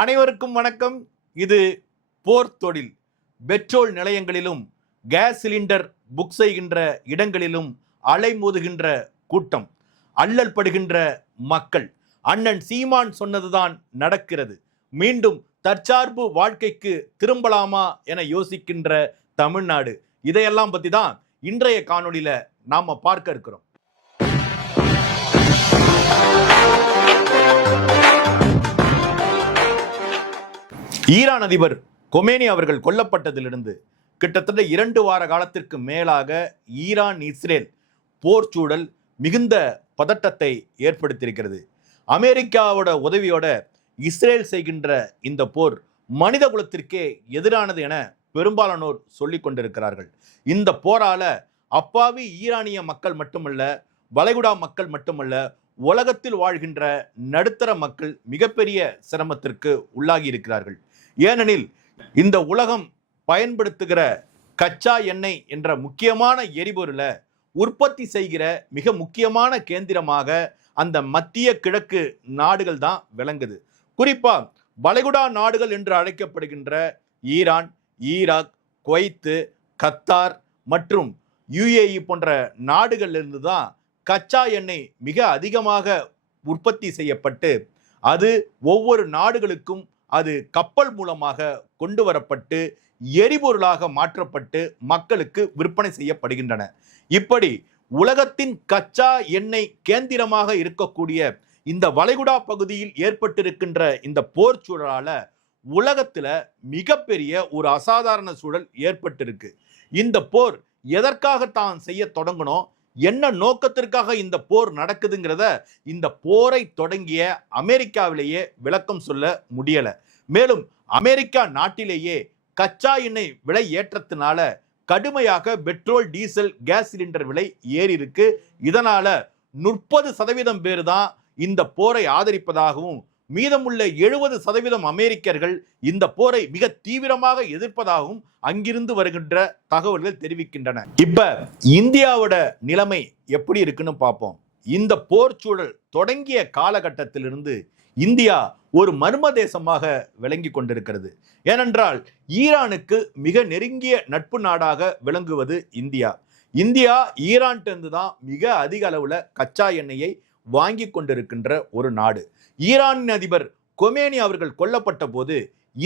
அனைவருக்கும் வணக்கம். இது போர் தொழில். பெட்ரோல் நிலையங்களிலும் கேஸ் சிலிண்டர் புக் செய்கின்ற இடங்களிலும் அலைமோதுகின்ற கூட்டம், அல்லல் படுகின்ற மக்கள். அண்ணன் சீமான் சொன்னதுதான் நடக்கிறது. மீண்டும் தற்சார்பு வாழ்க்கைக்கு திரும்பலாமா என யோசிக்கின்ற தமிழ்நாடு. இதையெல்லாம் பத்தி தான் இன்றைய காணொளியில நாம பார்க்க இருக்கிறோம். ஈரான் அதிபர் கொமேனி அவர்கள் கொல்லப்பட்டதிலிருந்து கிட்டத்தட்ட 2 வார காலத்திற்கு மேலாக ஈரான் இஸ்ரேல் போர் சூழல் மிகுந்த பதட்டத்தை ஏற்படுத்தியிருக்கிறது. அமெரிக்காவோட உதவியோட இஸ்ரேல் செய்கின்ற இந்த போர் மனித குலத்திற்கே எதிரானது என பெரும்பாலானோர் சொல்லிக் கொண்டிருக்கிறார்கள். இந்த போரால அப்பாவி ஈரானிய மக்கள் மட்டுமல்ல, வளைகுடா மக்கள் மட்டுமல்ல, உலகத்தில் வாழ்கின்ற நடுத்தர மக்கள் மிகப்பெரிய சிரமத்திற்கு உள்ளாகி இருக்கிறார்கள். ஏனெனில் இந்த உலகம் பயன்படுத்துகிற கச்சா எண்ணெய் என்ற முக்கியமான எரிபொருளை உற்பத்தி செய்கிற மிக முக்கியமான கேந்திரமாக அந்த மத்திய கிழக்கு நாடுகள் தான் விளங்குது. குறிப்பா வளைகுடா நாடுகள் என்று அழைக்கப்படுகின்ற ஈரான், ஈராக், குவைத்து, கத்தார் மற்றும் UAE போன்ற நாடுகளிலிருந்து தான் கச்சா எண்ணெய் மிக அதிகமாக உற்பத்தி செய்யப்பட்டு அது ஒவ்வொரு நாடுகளுக்கும் அது கப்பல் மூலமாக கொண்டு வரப்பட்டு எரிபொருளாக மாற்றப்பட்டு மக்களுக்கு விற்பனை செய்யப்படுகின்றன. இப்படி உலகத்தின் கச்சா எண்ணெய் கேந்திரமாக இருக்கக்கூடிய இந்த வளைகுடா பகுதியில் ஏற்பட்டிருக்கின்ற இந்த போர் சூழலால உலகத்துல மிகப்பெரிய ஒரு அசாதாரண சூழல் ஏற்பட்டிருக்கு. இந்த போர் எதற்காக தான் செய்ய தொடங்கணும், என்ன நோக்கத்திற்காக இந்த போர் நடக்குதுங்கிறத இந்த போரை தொடங்கிய அமெரிக்காவிலேயே விளக்கம் சொல்ல முடியல. மேலும் அமெரிக்கா நாட்டிலேயே கச்சா எண்ணெய் விலை ஏற்றத்தினால கடுமையாக பெட்ரோல், டீசல், கேஸ் சிலிண்டர் விலை ஏறி இருக்கு. இதனால 30% பேர் தான் இந்த போரை ஆதரிப்பதாகவும் மீதமுள்ள 70% அமெரிக்கர்கள் இந்த போரை மிக தீவிரமாக எதிர்ப்பதாகவும் அங்கிருந்து வருகின்ற தகவல்கள் தெரிவிக்கின்றன. இப்ப இந்தியாவோட நிலைமை எப்படி இருக்குன்னு பார்ப்போம். இந்த போர் சூழல் தொடங்கிய காலகட்டத்திலிருந்து இந்தியா ஒரு மர்ம தேசமாக விளங்கி கொண்டிருக்கிறது. ஏனென்றால் ஈரானுக்கு மிக நெருங்கிய நட்பு நாடாக விளங்குவது இந்தியா. இந்தியா ஈரான்ட்டு தான் மிக அதிக அளவுல கச்சா எண்ணெயை வாங்கி கொண்டிருக்கின்ற ஒரு நாடு. ஈரானின் அதிபர் கொமேனி அவர்கள் கொல்லப்பட்ட போது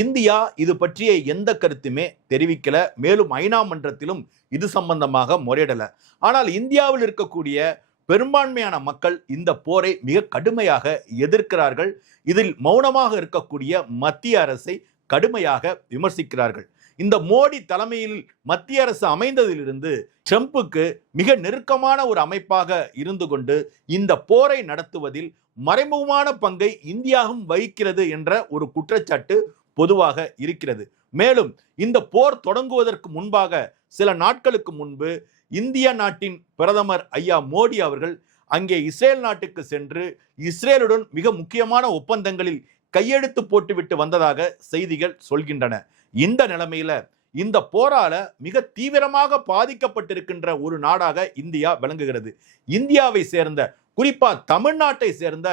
இந்தியா இது பற்றிய எந்த கருத்துமே தெரிவிக்கல. மேலும் ஐநா மன்றத்திலும் இது சம்பந்தமாக முறையிடல. ஆனால் இந்தியாவில் இருக்கக்கூடிய பெரும்பான்மையான மக்கள் இந்த போரை மிக கடுமையாக எதிர்க்கிறார்கள். இதில் மௌனமாக இருக்கக்கூடிய மத்திய அரசை கடுமையாக விமர்சிக்கிறார்கள். இந்த மோடி தலைமையில் மத்திய அரசு அமைந்ததிலிருந்து ட்ரம்புக்கு மிக நெருக்கமான ஒரு அமைப்பாக இருந்து கொண்டு இந்த போரை நடத்துவதில் மறைமுகமான பங்கை இந்தியாவும் வகிக்கிறது என்ற ஒரு குற்றச்சாட்டு பொதுவாக இருக்கிறது. மேலும் இந்த போர் தொடங்குவதற்கு முன்பாக சில நாட்களுக்கு முன்பு இந்திய நாட்டின் பிரதமர் ஐயா மோடி அவர்கள் அங்கே இஸ்ரேல் நாட்டுக்கு சென்று இஸ்ரேலுடன் மிக முக்கியமான ஒப்பந்தங்களில் கையெழுத்து போட்டுவிட்டு வந்ததாக செய்திகள் சொல்கின்றன. இந்த நிலைமையில இந்த போரால மிக தீவிரமாக பாதிக்கப்பட்டிருக்கின்ற ஒரு நாடாக இந்தியா விளங்குகிறது. இந்தியாவை சேர்ந்த, குறிப்பா தமிழ்நாட்டை சேர்ந்த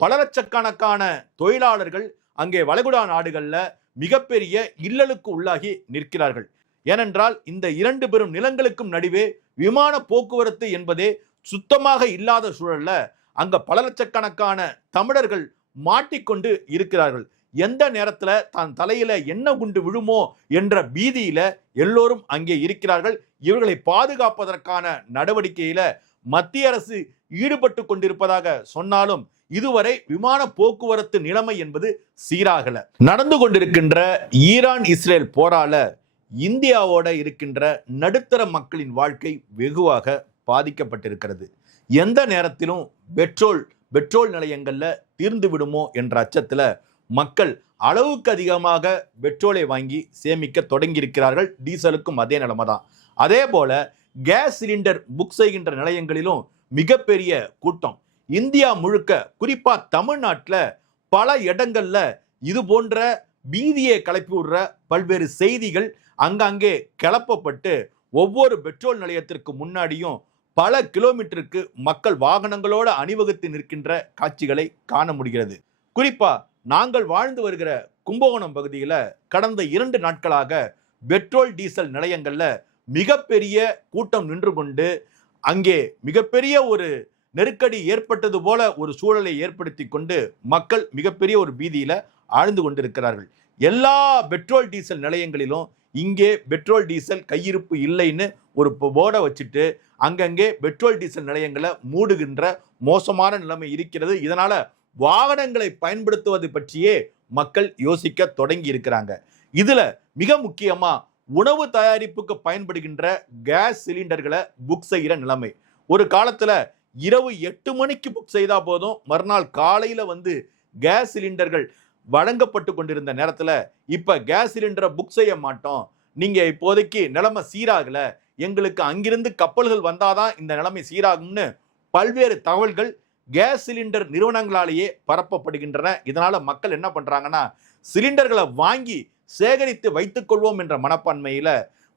பல லட்சக்கணக்கான தொழிலாளர்கள் அங்கே வளைகுடா நாடுகள்ல மிகப்பெரிய இல்லலுக்கு உள்ளாகி நிற்கிறார்கள். ஏனென்றால் இந்த 2 பெரும் நிலங்களுக்கும் நடுவே விமான போக்குவரத்து என்பதே சுத்தமாக இல்லாத சூழல்ல அங்க பல லட்சக்கணக்கான தமிழர்கள் மாட்டிக்கொண்டு இருக்கிறார்கள். எந்த நேரத்துல தான் தலையில என்ன குண்டு விழுமோ என்ற பீதியில எல்லோரும் அங்கே இருக்கிறார்கள். இவர்களை பாதுகாப்பதற்கான நடவடிக்கையில மத்திய அரசு ஈடுபட்டு கொண்டிருப்பதாக சொன்னாலும் இதுவரை விமான போக்குவரத்து நிலைமை என்பது சீராகல. நடந்து கொண்டிருக்கின்ற ஈரான் இஸ்ரேல் போரால இந்தியாவோட இருக்கின்ற நடுத்தர மக்களின் வாழ்க்கை வெகுவாக பாதிக்கப்பட்டிருக்கிறது. எந்த நேரத்திலும் பெட்ரோல் நிலையங்கள்ல தீர்ந்து விடுமோ என்ற அச்சத்துல மக்கள் அளவுக்கு அதிகமாக பெட்ரோலை வாங்கி சேமிக்க தொடங்கியிருக்கிறார்கள். டீசலுக்கும் அதே நிலைமை தான். அதே போல கேஸ் சிலிண்டர் புக் செய்கின்ற நிலையங்களிலும் மிகப்பெரிய கூட்டம். இந்தியா முழுக்க, குறிப்பா தமிழ்நாட்டில் பல இடங்கள்ல இது போன்ற பீதியை கிளப்பி விடுற பல்வேறு செய்திகள் அங்கங்கே கிளப்பப்பட்டு ஒவ்வொரு பெட்ரோல் நிலையத்திற்கு முன்னாடியும் பல கிலோமீட்டருக்கு மக்கள் வாகனங்களோடு அணிவகுத்து நிற்கின்ற காட்சிகளை காண முடிகிறது. குறிப்பா நாங்கள் வாழ்ந்து வருகிற கும்பகோணம் பகுதியில் கடந்த 2 நாட்களாக பெட்ரோல் டீசல் நிலையங்கள்ல மிகப்பெரிய கூட்டம் நின்று கொண்டு அங்கே மிகப்பெரிய ஒரு நெருக்கடி ஏற்பட்டது போல ஒரு சூழலை ஏற்படுத்தி கொண்டு மக்கள் மிகப்பெரிய ஒரு பீதியில ஆழ்ந்து கொண்டிருக்கிறார்கள். எல்லா பெட்ரோல் டீசல் நிலையங்களிலும் இங்கே பெட்ரோல் டீசல் கையிருப்பு இல்லைன்னு ஒரு போர்டை வச்சுட்டு அங்கங்கே பெட்ரோல் டீசல் நிலையங்களை மூடுகின்ற மோசமான நிலைமை இருக்கிறது. இதனால வாகனங்களை பயன்படுத்துவது பற்றியே மக்கள் யோசிக்க தொடங்கி இருக்கிறாங்க. இதுல மிக முக்கியமா உணவு தயாரிப்புக்கு பயன்படுகின்ற கேஸ் சிலிண்டர்களை புக் செய்கிற நிலைமை. ஒரு காலத்துல இரவு 8 மணிக்கு புக் செய்தா போதும், மறுநாள் காலையில வந்து கேஸ் சிலிண்டர்கள் வழங்கப்பட்டு கொண்டிருந்த நேரத்துல இப்ப கேஸ் சிலிண்டரை புக் செய்ய மாட்டோம், நீங்க இப்போதைக்கு நிலைமை சீராகல, எங்களுக்கு அங்கிருந்து கப்பல்கள் வந்தாதான் இந்த நிலைமை சீராகும்னு பல்வேறு தகவல்கள் கேஸ் சிலிண்டர் நிறுவனங்களாலேயே பரப்பப்படுகின்றன. இதனால மக்கள் என்ன பண்றாங்கன்னா, சிலிண்டர்களை வாங்கி சேகரித்து வைத்துக் கொள்வோம் என்ற மனப்பான்மையில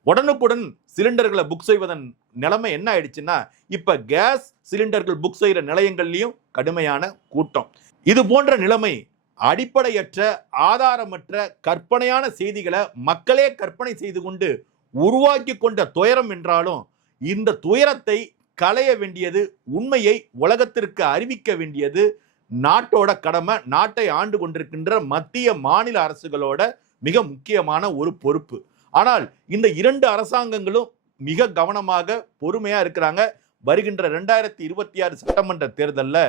உடனுக்குடன் சிலிண்டர்களை புக் செய்வதன் நிலைமை என்ன ஆயிடுச்சுன்னா, இப்ப கேஸ் சிலிண்டர்கள் புக் செய்யற நிலையங்கள்லயும் கடுமையான கூட்டம். இது போன்ற நிலைமை அடிப்படையற்ற ஆதாரமற்ற கற்பனையான செய்திகளை மக்களே கற்பனை செய்து கொண்டு உருவாக்கி கொண்ட துயரம் என்றாலும், இந்த துயரத்தை களைய வேண்டியது, உண்மையை உலகத்திற்கு அறிவிக்க வேண்டியது நாட்டோட கடமை. நாட்டை ஆண்டு கொண்டிருக்கின்ற மத்திய மாநில அரசுகளோட மிக முக்கியமான ஒரு பொறுப்பு. ஆனால் இந்த 2 அரசாங்கங்களும் மிக கவனமாக பொறுமையா இருக்கிறாங்க. வருகின்ற 2026 சட்டமன்ற தேர்தலில்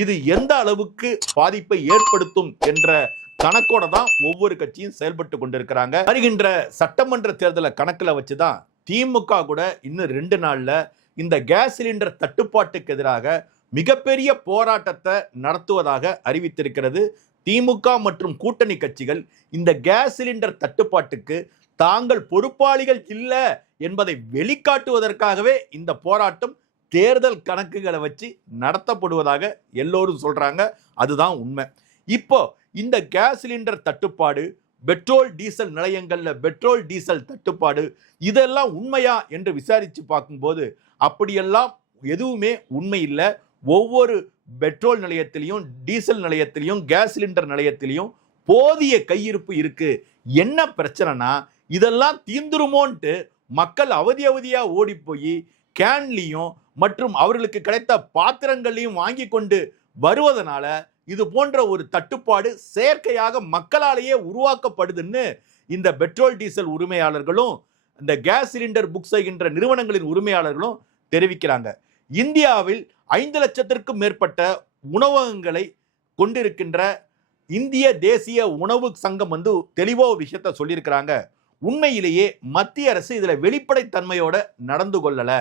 இது எந்த அளவுக்கு பாதிப்பை ஏற்படுத்தும் என்ற கணக்கோட தான் ஒவ்வொரு கட்சியும் செயல்பட்டு கொண்டிருக்கிறாங்க. வருகின்ற சட்டமன்ற தேர்தலை கணக்கில் வச்சுதான் திமுக கூட இன்னும் 2 நாள்ல இந்த கேஸ் சிலிண்டர் தட்டுப்பாட்டுக்கு எதிராக மிகப்பெரிய போராட்டத்தை நடத்துவதாக அறிவித்திருக்கிறது. திமுக மற்றும் கூட்டணி கட்சிகள் இந்த கேஸ் சிலிண்டர் தட்டுப்பாட்டுக்கு தாங்கள் பொறுப்பாளிகள் இல்லை என்பதை வெளிக்காட்டுவதற்காகவே இந்த போராட்டம் தேர்தல் கணக்குகளை வச்சு நடத்தப்படுவதாக எல்லோரும் சொல்றாங்க. அதுதான் உண்மை. இப்போ இந்த கேஸ் சிலிண்டர் தட்டுப்பாடு, பெட்ரோல் டீசல் நிலையங்கள்ல பெட்ரோல் டீசல் தட்டுப்பாடு, இதெல்லாம் உண்மையா என்று விசாரிச்சு பார்க்கும்போது அப்படியெல்லாம் எதுவுமே உண்மை இல்லை. ஒவ்வொரு பெட்ரோல் நிலையத்திலையும் டீசல் நிலையத்திலையும் கேஸ் சிலிண்டர் நிலையத்திலையும் போதிய கையிருப்பு இருக்கு. என்ன பிரச்சனைனா, இதெல்லாம் தீந்துருமோன்ட்டு மக்கள் அவதியா ஓடி போய் கேன்லையும் மற்றும் அவர்களுக்கு கிடைத்த பாத்திரங்களையும் வாங்கி கொண்டு வருவதனால இது போன்ற ஒரு தட்டுப்பாடு செயற்கையாக மக்களாலேயே உருவாக்கப்படுதுன்னு இந்த பெட்ரோல் டீசல் உரிமையாளர்களும் இந்த கேஸ் சிலிண்டர் புக் செய்கின்ற நிறுவனங்களின் உரிமையாளர்களும் தெரிவிக்கிறாங்க. இந்தியாவில் 5 லட்சத்திற்கும் மேற்பட்ட உணவகங்களை கொண்டிருக்கின்ற இந்திய தேசிய உணவு சங்கம் வந்து தெளிவா ஒரு விஷயத்த சொல்லியிருக்கிறாங்க. உண்மையிலேயே மத்திய அரசு இதுல வெளிப்படைத்தன்மையோட நடந்து கொள்ளல.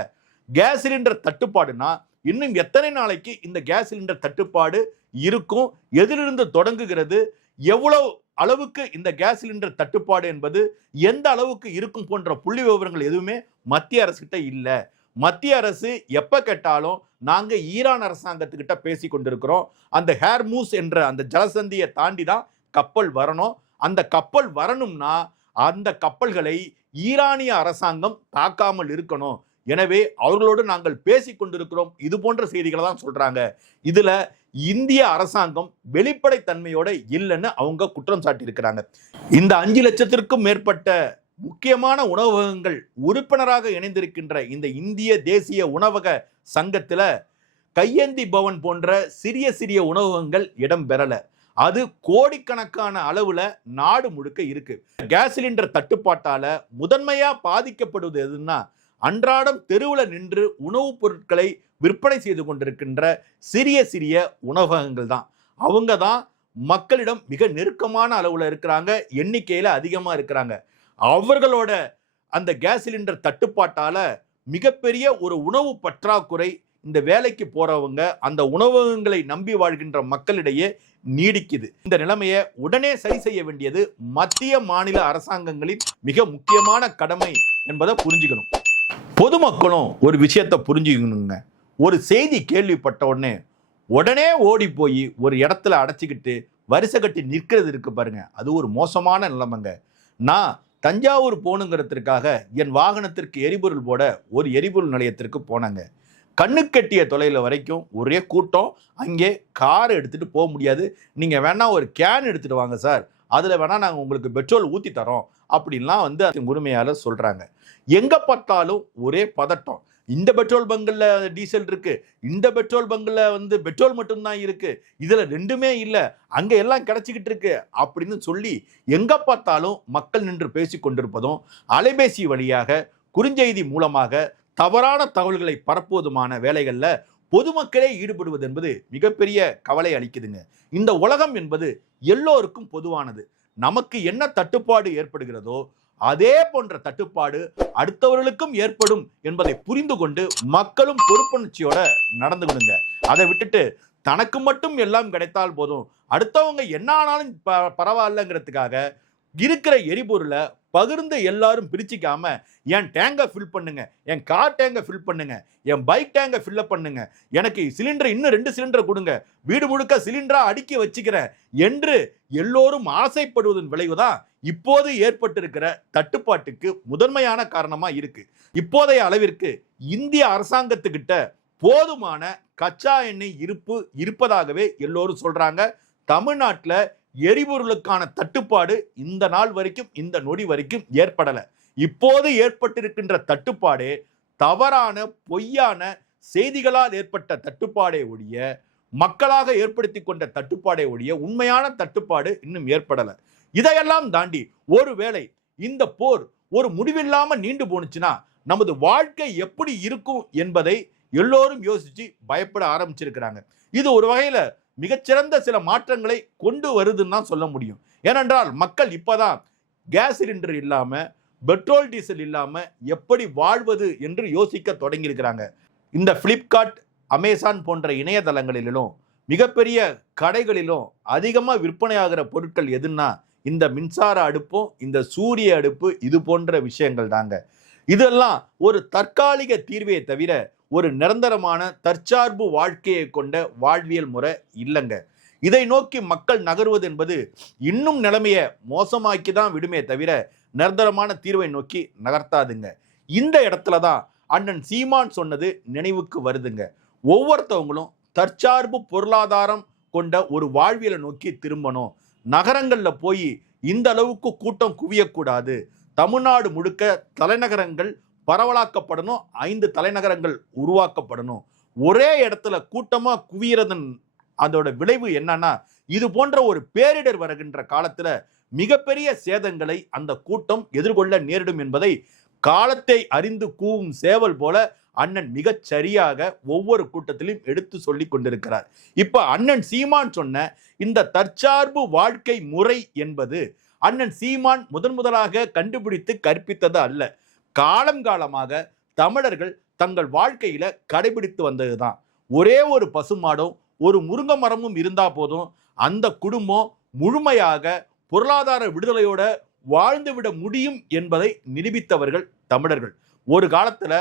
கேஸ் சிலிண்டர் தட்டுப்பாடுனா இன்னும் எத்தனை நாளைக்கு இந்த கேஸ் சிலிண்டர் தட்டுப்பாடு இருக்கும், எதிலிருந்து தொடங்குகிறது, எவ்வளவு அளவுக்கு இந்த கேஸ் சிலிண்டர் தட்டுப்பாடு என்பது எந்த அளவுக்கு இருக்கும் போன்ற புள்ளி விவரங்கள் எதுவுமே மத்திய அரசு கிட்ட இல்லை. மத்திய அரசு எப்ப கேட்டாலும் நாங்க ஈரான் அரசாங்கத்துக்கிட்ட பேசி கொண்டிருக்கிறோம், அந்த ஹேர்மூஸ் என்ற அந்த ஜலசந்தியை தாண்டி தான் கப்பல் வரணும், அந்த கப்பல் வரணும்னா அந்த கப்பல்களை ஈரானிய அரசாங்கம் தாக்காமல் இருக்கணும், எனவே அவர்களோடு நாங்கள் பேசி கொண்டிருக்கிறோம், இது போன்ற செய்திகளை தான் சொல்றாங்க. இதுல இந்திய அரசாங்கம் வெளிப்படைத்தன்மையோட இல்லைன்னு அவங்க குற்றம் சாட்டி இருக்கிறாங்க. இந்த 5 லட்சத்திற்கும் மேற்பட்ட முக்கியமான உணவகங்கள் உறுப்பினராக இணைந்திருக்கின்ற இந்த இந்திய தேசிய உணவக சங்கத்துல கையேந்தி பவன் போன்ற சிறிய சிறிய உணவகங்கள் இடம் பெறல. அது கோடிக்கணக்கான அளவுல நாடு முழுக்க இருக்கு. கேஸ் சிலிண்டர் தட்டுப்பாட்டால முதன்மையா பாதிக்கப்படுவது எதுன்னா, அன்றாடம் தெருவில் நின்று உணவுப் பொருட்களை விற்பனை செய்து கொண்டிருக்கின்ற சிறிய சிறிய உணவகங்கள் தான். அவங்க தான் மக்களிடம் மிக நெருக்கமான அளவுல இருக்கிறாங்க, எண்ணிக்கையில அதிகமா இருக்கிறாங்க. அவர்களோட அந்த கேஸ் சிலிண்டர் தட்டுப்பாட்டால மிகப்பெரிய ஒரு உணவு பற்றாக்குறை இந்த வேலைக்கு போறவங்க, அந்த உணவகங்களை நம்பி வாழ்கின்ற மக்களிடையே நீடிக்குது. இந்த நிலைமையை உடனே சரி செய்ய வேண்டியது மத்திய மாநில அரசாங்கங்களின் மிக முக்கியமான கடமை என்பதை புரிஞ்சுக்கணும். பொதுமக்களும் ஒரு விஷயத்தை புரிஞ்சுக்கணுங்க. ஒரு செய்தி கேள்விப்பட்ட உடனே ஓடி போய் ஒரு இடத்துல அடைச்சிக்கிட்டு வரிசை கட்டி நிற்கிறது இருக்கு பாருங்க, அது ஒரு மோசமான நிலைமைங்க. நான் தஞ்சாவூர் போகணுங்கிறதுக்காக என் வாகனத்திற்கு எரிபொருள் போட ஒரு எரிபொருள் நிலையத்திற்கு போனாங்க. கண்ணுக்கட்டிய தொலைவில் வரைக்கும் ஒரே கூட்டம். அங்கே கார் எடுத்துகிட்டு போக முடியாது, நீங்கள் வேணா ஒரு கேன் எடுத்துகிட்டு வாங்க சார் அதுல வேணா நாங்க உங்களுக்கு பெட்ரோல் ஊத்தி தரோம் அப்படின்லாம் உரிமையாளர் சொல்றாங்க. எங்க பார்த்தாலும் ஒரே பதட்டம். இந்த பெட்ரோல் பங்குல டீசல் இருக்கு, இந்த பெட்ரோல் பங்குல பெட்ரோல் மட்டும்தான் இருக்கு, இதுல ரெண்டுமே இல்ல, அங்க எல்லாம் கிடைச்சிக்கிட்டு இருக்கு அப்படின்னு சொல்லி எங்க பார்த்தாலும் மக்கள் நின்று பேசிக் கொண்டிருப்பதும், அலைபேசி வழியாக குறுஞ்செய்தி மூலமாக தவறான தகவல்களை பரப்புவதுமான வேலைகள்ல பொதுமக்களே ஈடுபடுவது என்பது மிகப்பெரிய கவலை அளிக்குதுங்க. இந்த உலகம் என்பது எல்லோருக்கும் பொதுவானது. நமக்கு என்ன தட்டுப்பாடு ஏற்படுகிறதோ அதே போன்ற தட்டுப்பாடு அடுத்தவர்களுக்கும் ஏற்படும் என்பதை புரிந்து கொண்டு மக்களும் பொறுப்புணர்ச்சியோட நடந்துக்கணுங்க. அதை விட்டுட்டு தனக்கு மட்டும் எல்லாம் கிடைத்தால் போதும், அடுத்தவங்க என்ன ஆனாலும் பரவாயில்லங்கிறதுக்காக இருக்கிற எரிபொருளை பகிர்ந்து எல்லாரும் பிரிச்சுக்காம என் டேங்கை ஃபில் பண்ணுங்க, என் கார் டேங்கை ஃபில் பண்ணுங்க, என் பைக் டேங்கை ஃபில் பண்ணுங்க, எனக்கு சிலிண்டர் இன்னும் 2 சிலிண்டர் கொடுங்க, வீடு முழுக்க சிலிண்டரா அடுக்கி வச்சுக்கிறேன் என்று எல்லோரும் ஆசைப்படுவதன் விளைவுதான் இப்போது ஏற்பட்டிருக்கிற தட்டுப்பாட்டுக்கு முதன்மையான காரணமா இருக்கு. இப்போதைய அளவிற்கு இந்திய அரசாங்கத்துக்கிட்ட போதுமான கச்சா எண்ணெய் இருப்பதாகவே எல்லோரும் சொல்றாங்க. தமிழ்நாட்டில் எரிபொருளுக்கான தட்டுப்பாடு இந்த நாள் வரைக்கும், இந்த நொடி வரைக்கும் ஏற்படல. இப்போது ஏற்பட்டிருக்கின்ற தட்டுப்பாடு தவறான பொய்யான செய்திகளால் ஏற்பட்ட தட்டுப்பாடே ஒழிய, மக்களாக ஏற்படுத்தி கொண்ட தட்டுப்பாடே ஒழிய உண்மையான தட்டுப்பாடு இன்னும் ஏற்படல. இதையெல்லாம் தாண்டி ஒருவேளை இந்த போர் ஒரு முடிவில்லாம நீண்டு போனுச்சுன்னா நமது வாழ்க்கை எப்படி இருக்கும் என்பதை எல்லோரும் யோசிச்சு பயப்பட ஆரம்பிச்சிருக்கிறாங்க. இது ஒரு வகையில மிகச்சிறந்த சில மாற்றங்களை கொண்டு வருதுன்னு தான் சொல்ல முடியும். ஏனென்றால் மக்கள் இப்பதான் கேஸ் சிலிண்டர் இல்லாம, பெட்ரோல் டீசல் இல்லாம எப்படி வாழ்வது என்று யோசிக்க தொடங்கி இருக்கிறாங்க. இந்த பிளிப்கார்ட், அமேசான் போன்ற இணையதளங்களிலும் மிகப்பெரிய கடைகளிலும் அதிகமா விற்பனையாகிற பொருட்கள் எதுன்னா இந்த மின்சார அடுப்பும் இந்த சூரிய அடுப்பு, இது போன்ற விஷயங்கள் தாங்க. இதெல்லாம் ஒரு தற்காலிக தீர்வே தவிர ஒரு நிரந்தரமான தற்சார்பு வாழ்க்கையை கொண்ட வாழ்வியல் முறை இல்லைங்க. இதை நோக்கி மக்கள் நகர்வது என்பது இன்னும் நிலைமையை மோசமாக்கி தான் விடுமே தவிர நிரந்தரமான தீர்வை நோக்கி நகர்த்தாதுங்க. இந்த இடத்துல தான் அண்ணன் சீமான் சொன்னது நினைவுக்கு வருதுங்க. ஒவ்வொருத்தவங்களும் தற்சார்பு பொருளாதாரம் கொண்ட ஒரு வாழ்வியலை நோக்கி திரும்பணும். நகரங்கள்ல போய் இந்த அளவுக்கு கூட்டம் குவியக்கூடாது. தமிழ்நாடு முழுக்க தலைநகரங்கள் பரவலாக்கப்படணும், 5 தலைநகரங்கள் உருவாக்கப்படணும். ஒரே இடத்துல கூட்டமா குவியறதன் அதோட விளைவு என்னன்னா, இது போன்ற ஒரு பேரிடர் வருகின்ற காலத்துல மிகப்பெரிய சேதங்களை அந்த கூட்டம் எதிர்கொள்ள நேரிடும் என்பதை காலத்தை அறிந்து கூவும் சேவல் போல அண்ணன் மிகச் சரியாக ஒவ்வொரு கூட்டத்திலும் எடுத்து சொல்லி கொண்டிருக்கிறார். இப்ப அண்ணன் சீமான் சொன்ன இந்த தற்சார்பு வாழ்க்கை முறை என்பது அண்ணன் சீமான் முதலாக கண்டுபிடித்து கற்பித்தது அல்ல. காலம் காலமாக தமிழர்கள் தங்கள் வாழ்க்கையில கடைபிடித்து வந்ததுதான். ஒரே ஒரு பசுமாடும் ஒரு முருங்கை மரமும் இருந்தா போதும், அந்த குடும்பம் முழுமையாக பொருளாதார விடுதலையோட வாழ்ந்துவிட முடியும் என்பதை நிரூபித்தவர்கள் தமிழர்கள். ஒரு காலத்துல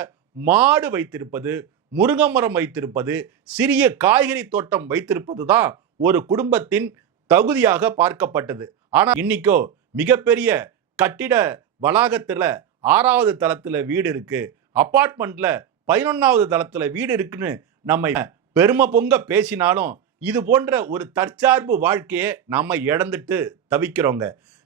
மாடு வைத்திருப்பது, முருங்கை மரம் வைத்திருப்பது, சிறிய காய்கறி தோட்டம் வைத்திருப்பது தான் ஒரு குடும்பத்தின் தகுதியாக பார்க்கப்பட்டது. ஆனா இன்னைக்கோ மிகப்பெரிய கட்டிட வளாகத்துல 6வது தளத்துல வீடு இருக்கு, அபார்ட்மெண்ட்ல 11வது தளத்துல வீடு இருக்குன்னு நம்ம பெருமை பொங்க பேசினாலும் இது போன்ற ஒரு தற்சார்பு வாழ்க்கையை நாம இழந்துட்டு தவிக்கிறோங்க.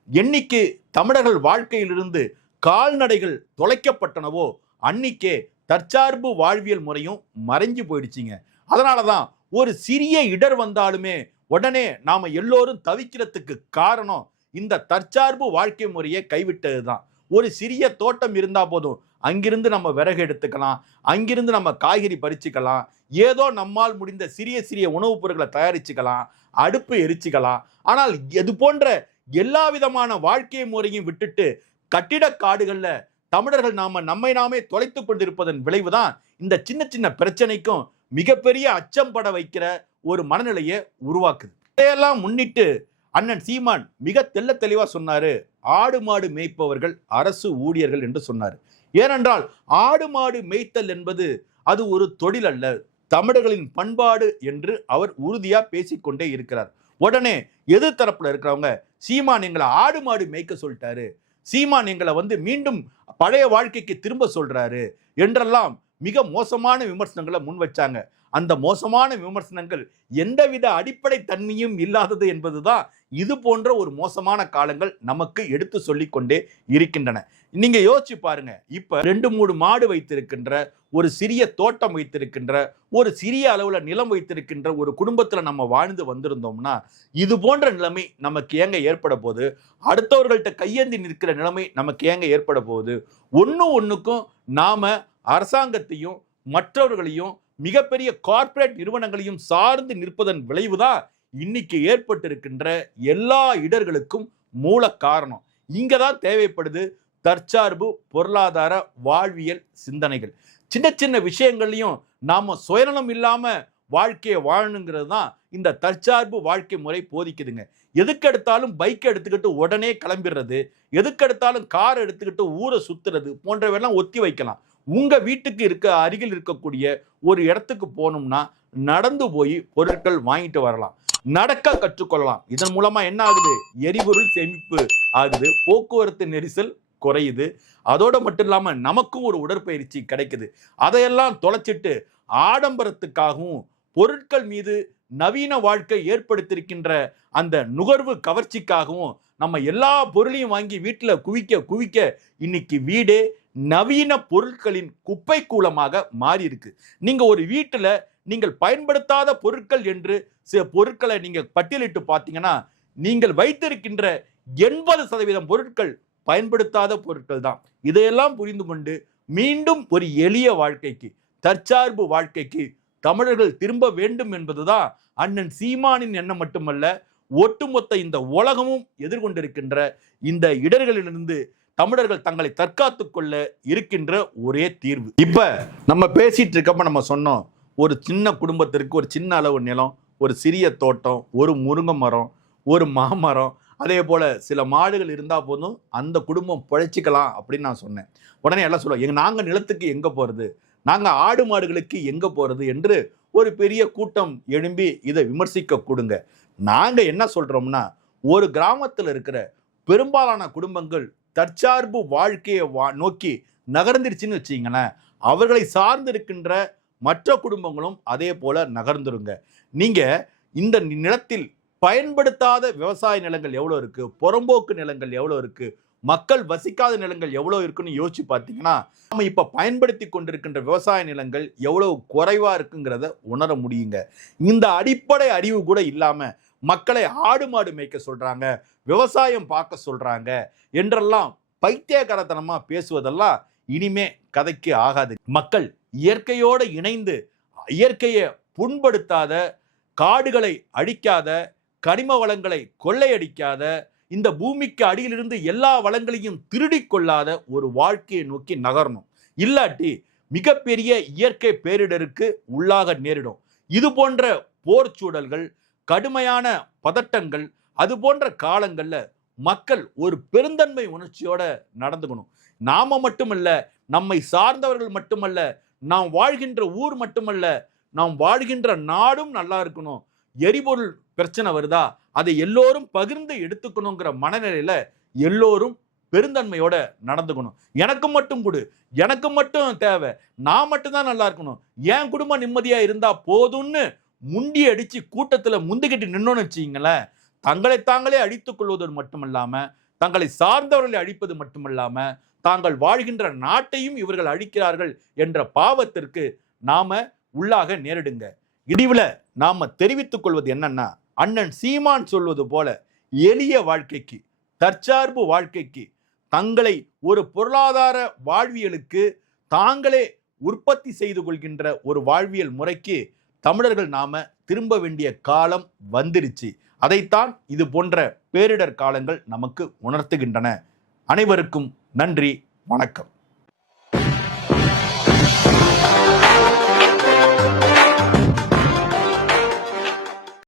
என்னைக்கு தமிழர்கள் வாழ்க்கையிலிருந்து கால்நடைகள் தொலைக்கப்பட்டனவோ அன்னைக்கே தற்சார்பு வாழ்வியல் முறையும் மறைஞ்சு போயிடுச்சுங்க. அதனாலதான் ஒரு சிறிய இடர் வந்தாலுமே உடனே நாம எல்லோரும் தவிக்கிறதுக்கு காரணம் இந்த தற்சார்பு வாழ்க்கை முறையை கைவிட்டதுதான். ஒரு சிறிய தோட்டம் இருந்தா போதும், அங்கிருந்து நம்ம விறகு எடுத்துக்கலாம், அங்கிருந்து நம்ம காய்கறி பறிச்சுக்கலாம், ஏதோ நம்மால் முடிந்த சிறிய சிறிய உணவுப் பொருட்களை தயாரிச்சுக்கலாம், அடுப்பு எரிச்சுக்கலாம். ஆனால் இது போன்ற எல்லா விதமான வாழ்க்கை முறையும் விட்டுட்டு கட்டிட காடுகள்ல தமிழர்கள் நம்மை நாமே தொலைத்து கொண்டிருப்பதன் விளைவுதான் இந்த சின்ன சின்ன பிரச்சனைக்கும் மிகப்பெரிய அச்சம் பட வைக்கிற ஒரு மனநிலையை உருவாக்குது. இதையெல்லாம் முன்னிட்டு அண்ணன் சீமான் மிக தெள்ள தெளிவா சொன்னாரு, ஆடு மாடு மேய்ப்பவர்கள் அரசு ஊழியர்கள் என்று சொன்னார். ஏனென்றால் ஆடு மாடு மேய்த்தல் என்பது அது ஒரு தொழில் அல்ல, தமிழர்களின் பண்பாடு என்று அவர் உறுதியா பேசிக்கொண்டே இருக்கிறார். உடனே எதிர்த்தரப்புல இருக்கிறவங்க சீமான் எங்களை ஆடு மாடு மேய்க்க சொல்லிட்டாரு, சீமான் எங்களை மீண்டும் பழைய வாழ்க்கைக்கு திரும்ப சொல்றாரு என்றெல்லாம் மிக மோசமான விமர்சனங்களை முன் வச்சாங்க. அந்த மோசமான விமர்சனங்கள் எந்தவித அடிப்படை தன்மையும் இல்லாதது என்பதுதான் இது போன்ற ஒரு மோசமான காலங்கள் நமக்கு எடுத்து சொல்லிக் கொண்டே இருக்கின்றன. நீங்க யோசிச்சு பாருங்க, இப்ப 2-3 மாடு வைத்திருக்கின்ற, ஒரு சிறிய தோட்டம் வைத்திருக்கின்ற, ஒரு சிறிய அளவுல நிலம் வைத்திருக்கின்ற ஒரு குடும்பத்துல நம்ம வாழ்ந்து வந்திருந்தோம்னா இது போன்ற நிலைமை நமக்கு ஏங்க ஏற்பட போகுது? அடுத்தவர்கள்ட்ட கையேந்தி நிற்கிற நிலைமை நமக்கு ஏங்க ஏற்பட போகுது? ஒண்ணுக்கும் நாம அரசாங்கத்தையும் மற்றவர்களையும் மிகப்பெரிய கார்ப்பரேட் நிறுவனங்களையும் சார்ந்து நிற்பதன் விளைவுதான் இன்னைக்கு ஏற்பட்டிருக்கின்ற எல்லா இடர்களுக்கும் மூல காரணம். இங்கதான் தேவைப்படுது தற்சார்பு பொருளாதார வாழ்வியல் சிந்தனைகள். சின்ன சின்ன விஷயங்கள்லையும் நாம சுயநலம் இல்லாம வாழ்க்கையை வாழணுங்கிறது தான் இந்த தற்சார்பு வாழ்க்கை முறை போதிக்குதுங்க. எதுக்கெடுத்தாலும் பைக் எடுத்துக்கிட்டு உடனே கிளம்பிடுறது, எதுக்கெடுத்தாலும் கார் எடுத்துக்கிட்டு ஊரை சுத்துறது போன்றவெல்லாம் ஒத்தி வைக்கலாம். உங்க வீட்டுக்கு அருகில் இருக்கக்கூடிய ஒரு இடத்துக்கு போகணும்னா நடந்து போய் பொருட்கள் வாங்கிட்டு வரலாம், நடக்க கற்றுக்கொள்ளலாம். இதன் மூலமா என்ன ஆகுது? எரிபொருள் சேமிப்பு ஆகுது, போக்குவரத்து நெரிசல் குறையுது. அதோட மட்டும் இல்லாம நமக்கும் ஒரு உடற்பயிற்சி கிடைக்குது. அதையெல்லாம் தொலைச்சிட்டு ஆடம்பரத்துக்காகவும் பொருட்கள் மீது நவீன வாழ்க்கை ஏற்படுத்தியிருக்கின்ற அந்த நுகர்வு கவர்ச்சிக்காகவும் நம்ம எல்லா பொருளையும் வாங்கி வீட்டில் குவிக்க இன்னைக்கு வீடே நவீன பொருட்களின் குப்பை கூலமாக மாறி இருக்கு. நீங்க ஒரு வீட்டுல நீங்கள் பயன்படுத்தாத பொருட்கள் என்று சில பொருட்களை நீங்க பட்டியலிட்டு பார்த்தீங்கன்னா நீங்கள் வைத்திருக்கின்ற 80% பொருட்கள் பயன்படுத்தாத பொருட்கள் தான். இதையெல்லாம் புரிந்து கொண்டு மீண்டும் ஒரு எளிய வாழ்க்கைக்கு, தற்சார்பு வாழ்க்கைக்கு தமிழர்கள் திரும்ப வேண்டும் என்பதுதான் அண்ணன் சீமானின் எண்ணம் மட்டுமல்ல, ஒட்டுமொத்த இந்த உலகமும் எதிர்கொண்டிருக்கின்ற இந்த இடர்களிலிருந்து தமிழர்கள் தங்களை தற்காத்துக் கொள்ள இருக்கின்ற ஒரே தீர்வு. இப்ப நம்ம பேசிட்டு இருக்கப்ப நம்ம சொன்னோம், ஒரு சின்ன குடும்பத்திற்கு ஒரு சின்ன அளவு நிலம், ஒரு சிறிய தோட்டம், ஒரு முருங்கை மரம், ஒரு மாமரம், அதே போல சில மாடுகள் இருந்தா போதும் அந்த குடும்பம் பிழைச்சிக்கலாம் அப்படின்னு நான் சொன்னேன். உடனே எல்லாம் சொல்லுவாங்க, நாங்க நிலத்துக்கு எங்க போறது, நாங்க ஆடு மாடுகளுக்கு எங்க போறது என்று ஒரு பெரிய கூட்டம் எழும்பி இதை விமர்சிக்க கொடுங்க. நாங்க என்ன சொல்றோம்னா, ஒரு கிராமத்தில் இருக்கிற பெரும்பாலான குடும்பங்கள் தற்சார்பு வாழ்க்கையை நோக்கி நகர்ந்துருச்சுன்னு வச்சிங்களேன், அவர்களை சார்ந்து இருக்கின்ற மற்ற குடும்பங்களும் அதே போல நகர்ந்துருங்க. நீங்க இந்த நிலத்தில் பயன்படுத்தாத விவசாய நிலங்கள் எவ்வளோ இருக்கு, புறம்போக்கு நிலங்கள் எவ்வளோ இருக்கு, மக்கள் வசிக்காத நிலங்கள் எவ்வளோ இருக்குன்னு யோசிச்சு பார்த்தீங்கன்னா நம்ம இப்ப பயன்படுத்தி கொண்டிருக்கின்ற விவசாய நிலங்கள் எவ்வளவு குறைவா இருக்குங்கிறத உணர முடியுங்க. இந்த அடிப்படை அறிவு கூட இல்லாம மக்களை ஆடு மாடு மேய்க்க சொல்றாங்க, விவசாயம் பார்க்க சொல்றாங்க என்றெல்லாம் பைத்தியக்காரத்தனமா பேசுவதெல்லாம் இனிமே கதைக்கு ஆகாது. மக்கள் இயற்கையோடு இணைந்து இயற்கையை புண்படுத்தாத, காடுகளை அழிக்காத, கனிம வளங்களை கொள்ளையடிக்காத, இந்த பூமிக்கு அடியிலிருந்து எல்லா வளங்களையும் திருடி கொள்ளாத ஒரு வாழ்க்கையை நோக்கி நகரணும். இல்லாட்டி மிகப்பெரிய இயற்கை பேரிடருக்கு உள்ளாக நேரிடும். இது போன்ற போர் சூழல்கள், கடுமையான பதட்டங்கள், அது போன்ற காலங்கள்ல மக்கள் ஒரு பெருந்தன்மை உணர்ச்சியோட நடந்துக்கணும். நாம மட்டுமல்ல, நம்மை சார்ந்தவர்கள் மட்டுமல்ல, நாம் வாழ்கின்ற ஊர் மட்டுமல்ல, நாம் வாழ்கின்ற நாடும் நல்லா இருக்கணும். எரிபொருள் பிரச்சனை வருதா, அதை எல்லோரும் பகிர்ந்து எடுத்துக்கணுங்கிற மனநிலையில எல்லோரும் பெருந்தன்மையோட நடந்துக்கணும். எனக்கு மட்டும் கொடு, எனக்கு மட்டும் தேவை, நான் மட்டும்தான் நல்லா இருக்கணும், என் குடும்பம் நிம்மதியா இருந்தா போதும்னு முண்டி அடிச்சு கூட்டத்துல முந்துகிட்டு நின்னோன்னு வச்சுங்களேன், தங்களை தாங்களே அழித்துக் கொள்வதோடு மட்டுமல்லாம, தங்களை சார்ந்தவர்களை அழிப்பது மட்டுமல்லாம, தாங்கள் வாழ்கின்ற நாட்டையும் இவர்கள் அழிக்கிறார்கள் என்ற பாவத்திற்கு நாம உள்ளாக நேரிடுங்க. இடிவுல நாம தெரிவித்துக் கொள்வது என்னன்னா, அண்ணன் சீமான் சொல்வது போல எளிய வாழ்க்கைக்கு, தற்சார்பு வாழ்க்கைக்கு, தங்களை ஒரு பொருளாதார வாழ்வியலுக்கு தாங்களே உற்பத்தி செய்து கொள்கின்ற ஒரு வாழ்வியல் முறைக்கு தமிழர்கள் நாம திரும்ப வேண்டிய காலம் வந்துருச்சு. அதைத்தான் இது போன்ற பேரிடர் காலங்கள் நமக்கு உணர்த்துகின்றன. அனைவருக்கும் நன்றி, வணக்கம்.